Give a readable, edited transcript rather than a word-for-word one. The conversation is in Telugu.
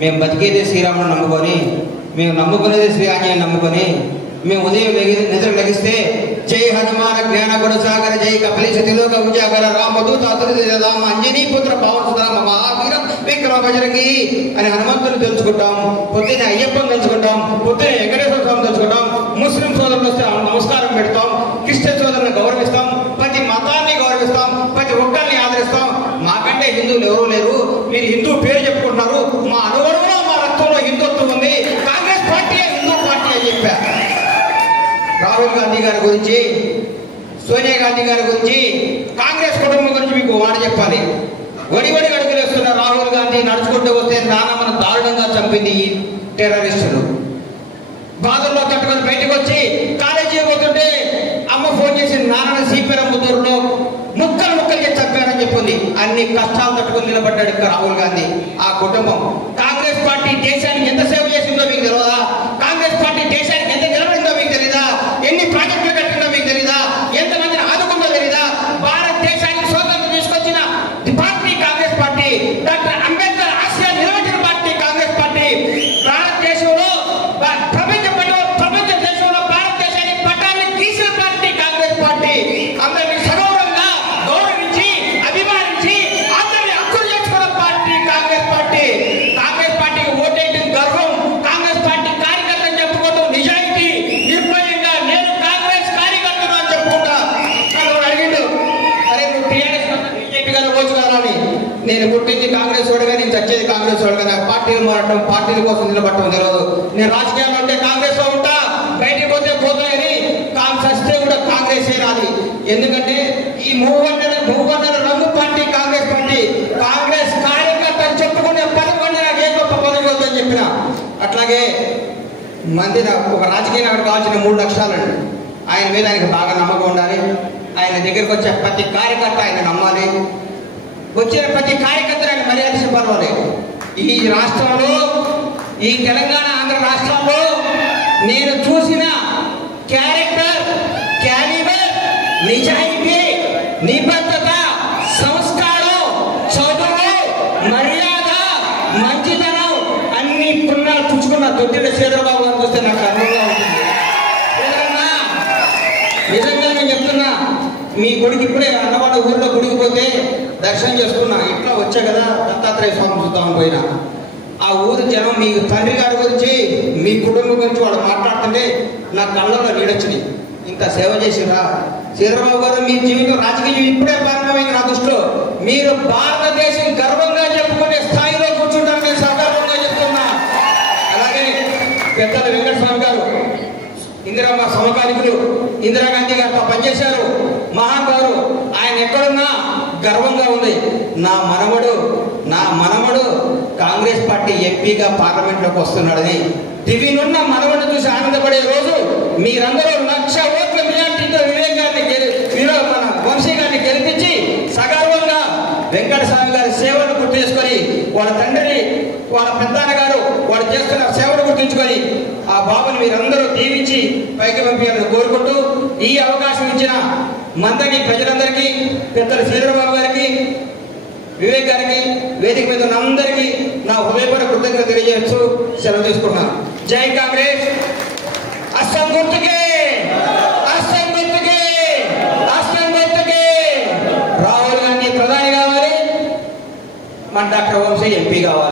మేము బతికేదే శ్రీరాముని నమ్ముకొని, మేము నమ్ముకునేది శ్రీ ఆంజనేయుని నమ్ముకొని, మేము ఉదయం నిద్ర లెగిస్తే జై హనుమాన జ్ఞాన గుణసాగర జై కపిలి సతిలోక ఉజాగర రామదూత రామ అంజనీ పుత్ర పవన మహావీర విక్రమ బజరంగి అని హనుమంతుని తెలుసుకుంటాం. పొద్దున్న అయ్యప్పని తెలుసుకుంటాం, పొద్దున్న వెంకటేశ్వర స్వామి తెలుసుకుంటాం. ముస్లిం సోదరులు వస్తే నమస్కారం పెడతాం, క్రిస్టియన్ సోదరులను గౌరవిస్తాం, ప్రతి మతాన్ని గౌరవిస్తాం, ప్రతి ఒక్కరిని ఆదరిస్తాం. మాకంటే హిందువులు ఎవరూ లేరు, మీరు హిందూ పేరు చెప్పుకుంటున్నారు, మా అనుగుణంలో మా రక్తంలో హిందుత్వం ఉంది, కాంగ్రెస్ పార్టీ హిందూ పార్టీ అని చెప్పారు. రాహుల్ గాంధీ గారి గురించి, సోనియా గాంధీ గారి గురించి, కాంగ్రెస్ కుటుంబం గురించి మీకు మాట చెప్పాలి. వడి అడుగులు వేస్తున్న రాహుల్ గాంధీ నడుచుకుంటూ వస్తే నాన్నమ్మను దారుణంగా చంపింది ఈ టెర్రరిస్టులు. బాధల్లో తట్టుకొని బయటకు వచ్చి కాలేజీ పోతుంటే అమ్మ ఫోన్ చేసి నాన్నను సీపీరంబుతూరులో ముక్కలు చంపారని చెప్పింది. అన్ని కష్టాలు తట్టుకొని నిలబడ్డాడు రాహుల్ గాంధీ. ఆ కుటుంబం కాంగ్రెస్ పార్టీ దేశానికి ఎంత సేవ చేసిందో మీకు తెలియదా? కాంగ్రెస్ పార్టీ దేశానికి ఎంత నిలబడిందో మీకు తెలీదా? ఎన్ని ప్రాజెక్టులు కట్టిందో మీకు తెలీదా? ఎంతమందిని ఆదుకుందో తెలీదా? భారతదేశానికి స్వాతంత్రం తీసుకొచ్చిన party Congress party. Doctor Ambedkar ఆశయాలు నిలబెట్టిన పార్టీ కాంగ్రెస్ పార్టీ. భారతదేశంలో ప్రపంచ దేశంలో భారతదేశానికి పట్టాన్ని గీసిన పార్టీ కాంగ్రెస్ పార్టీ. అందరినీ సగౌరవంగా గౌరవించి అభిమానించి అందరినీ హక్కులు చేసుకున్న పార్టీ కాంగ్రెస్ పార్టీ. కాంగ్రెస్ పార్టీకి ఓటేయడం గర్వం, కాంగ్రెస్ పార్టీ కార్యకర్తలు చెప్పుకోవడం నిజాయితీ, నిర్భయంగా నేను కాంగ్రెస్ కార్యకర్తను అని చెప్పుకుంటా. అడిగిండు, అరే నువ్వు టీఆర్ఎస్ బీజేపీ గారు రోజు కాదని. నేను పుట్టింది కాంగ్రెస్ వాడుగా, నేను చచ్చేది కాంగ్రెస్ వాడుగా. నాకు పార్టీలు మారటం, పార్టీల కోసం నిలబడటం తెలియదు. నేను రాజకీయాల్లో ఉంటే కాంగ్రెస్ లో ఉంటా, బయటికి పోతే పోతాయని చస్తే కూడా కాంగ్రెస్ రాది. ఎందుకంటే ఈ మూవన్నర రంగు పార్టీ కాంగ్రెస్ పార్టీ. కాంగ్రెస్ కార్యకర్త చెప్పుకునే పదకొండు నాకు ఏ గొప్ప పదవి వద్దని చెప్పిన. అట్లాగే మంది ఒక రాజకీయ నాయకుడు కావాల్సిన 3 లక్షలండి. ఆయన మీద ఆయనకు బాగా నమ్మకం ఉండాలి. ఆయన దగ్గరికి వచ్చే ప్రతి కార్యకర్త ఆయన నమ్మాలి. వచ్చిన ప్రతి కార్యకర్త ఆయన మర్యాద చెప్పాలి. ఈ రాష్ట్రంలో, ఈ తెలంగాణ ఆంధ్ర రాష్ట్రంలో నేను చూసిన క్యారెక్టర్, క్యాలిబర్, నిజాయితీ, నిబద్ధత, సంస్కారం, చదువు, మర్యాద, మంచితనం అన్ని పుణ్యాలు పుచ్చుకున్న దొడ్డిన చంద్రబాబు గారు చూస్తే నాకు అనుభవంగా ఉంటుంది. నిజంగా నేను చెప్తున్నా, మీ గుడికి ఇప్పుడే అన్నవాళ్ళ ఊర్లో గుడికి పోతే దర్శనం చేసుకున్నా. ఇట్లా వచ్చా కదా దత్తాత్రేయ స్వామి చూద్దామని పోయినా. ఆ ఊరు జనం మీ తండ్రి గారి గురించి, మీ కుటుంబం గురించి వాడు మాట్లాడుతుంటే నా కళ్ళలో నీడొచ్చింది. ఇంత సేవ చేసిరా చంద్రబాబు గారు. మీ జీవితం, రాజకీయ జీవితం ఇప్పుడే ప్రారంభమైంది. నా దృష్టిలో మీరు భారతదేశం గర్వంగా చెప్పుకునే స్థాయిలో కూర్చుంటారు. నేను సగర్వంగా చెప్తున్నా. అలాగే పెద్దల వెంకటస్వామి గారు, ఇందిరమ్మ సమకాలికులు, ఇందిరాగాంధీ గారితో పనిచేశారు. మహానుభావులు. ఆయన ఎక్కడున్నా గర్వంగా ఉంది. నా మనవడు కాంగ్రెస్ పార్టీ ఎంపీగా పార్లమెంట్లోకి వస్తున్నాడని దివినున్న మనవడు చూసి ఆనందపడే రోజు మీరందరూ 1,00,000 ఓట్ల మెజార్టీతో మన వంశీ గారిని గెలిపించి సగర్వంగా వెంకటస్వామి గారి సేవలు గుర్తు చేసుకొని, వాళ్ళ తండ్రిని, వాళ్ళ పెద్దన్న గారు వాళ్ళు చేస్తున్న సేవలు గుర్తుంచుకొని ఆ బాబుని మీరందరూ దీవించి పైకి పంపించాలని కోరుకుంటూ, ఈ అవకాశం ఇచ్చిన మందరి ప్రజలందరికీ, పెద్దల చంద్రబాబు గారికి, వివేక్ గారికి, వేదిక మీద ఉన్న అందరికీ నా హృదయపూర్వక కృతజ్ఞత తెలియజేస్తూ సెలవు తీసుకున్నాను. జై కాంగ్రెస్. అస్సాం గుర్తుకే, అస్సాం గుర్తుకే, అస్సాం గుర్తుకే. రాహుల్ గాంధీ ప్రధాని కావాలి, మన డాక్టర్ వంశీ ఎంపీ కావాలి.